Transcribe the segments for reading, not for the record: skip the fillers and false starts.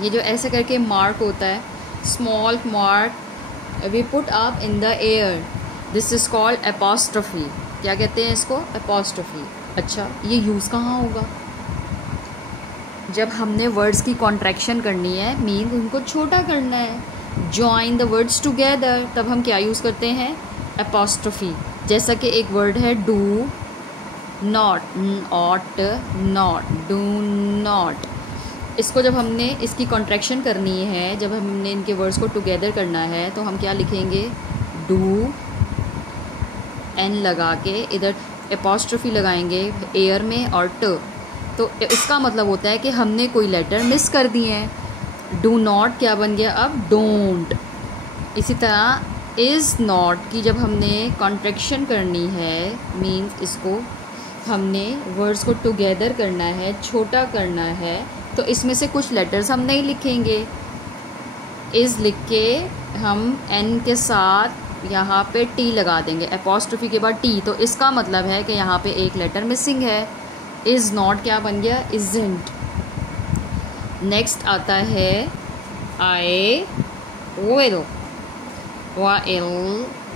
ये जो ऐसे करके मार्क होता है, small mark we put up in the air, this is called apostrophe. क्या कहते हैं इसको? एपॉस्ट्रोफी। अच्छा, ये यूज़ कहाँ होगा? जब हमने वर्ड्स की कॉन्ट्रैक्शन करनी है, मीन उनको छोटा करना है, जॉइन द वर्ड्स टुगेदर, तब हम क्या यूज़ करते हैं? एपॉस्ट्रोफी। जैसा कि एक वर्ड है do not, ought not, do not. इसको जब हमने इसकी कॉन्ट्रैक्शन करनी है, जब हमने इनके वर्ड्स को टुगेदर करना है, तो हम क्या लिखेंगे? डू, एन लगा के इधर एपॉस्ट्रोफी लगाएंगे एयर में और ट, तो इसका मतलब होता है कि हमने कोई लेटर मिस कर दिए हैं। डू नॉट क्या बन गया अब? डोंट। इसी तरह इज़ नॉट की जब हमने कॉन्ट्रैक्शन करनी है, मीन्स इसको हमने वर्ड्स को टुगेदर करना है, छोटा करना है, तो इसमें से कुछ लेटर्स हम नहीं लिखेंगे। इज़ लिख के हम एन के साथ यहाँ पे टी लगा देंगे, एपॉस्ट्रोफी के बाद टी, तो इसका मतलब है कि यहाँ पे एक लेटर मिसिंग है। इज़ नॉट क्या बन गया? इज़न्ट। नेक्स्ट आता है I will,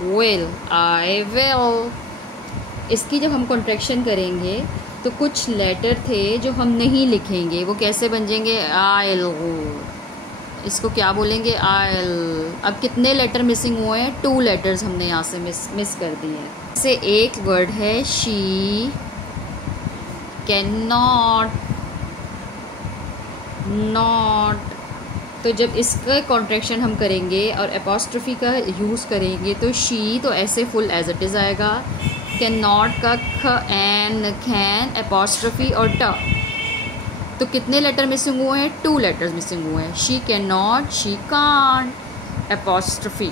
will, I will. इसकी जब हम कॉन्ट्रैक्शन करेंगे तो कुछ लेटर थे जो हम नहीं लिखेंगे, वो कैसे बन जाएंगे? आइल। इसको क्या बोलेंगे? आइल। अब कितने लेटर मिसिंग हुए हैं? 2 लेटर्स हमने यहाँ से मिस कर दिए हैं। जैसे एक वर्ड है शी कैन नॉट, नॉट, तो जब इसका कॉन्ट्रैक्शन हम करेंगे और एपॉस्ट्रोफी का यूज़ करेंगे तो शी तो ऐसे फुल एज इट इज़ आएगा, कैन नॉट का ख, एन, कैन, एपॉस्ट्रोफी और ट, तो कितने लेटर मिसिंग हुए हैं? 2 लेटर्स मिसिंग हुए हैं। She can not, she can't, apostrophe.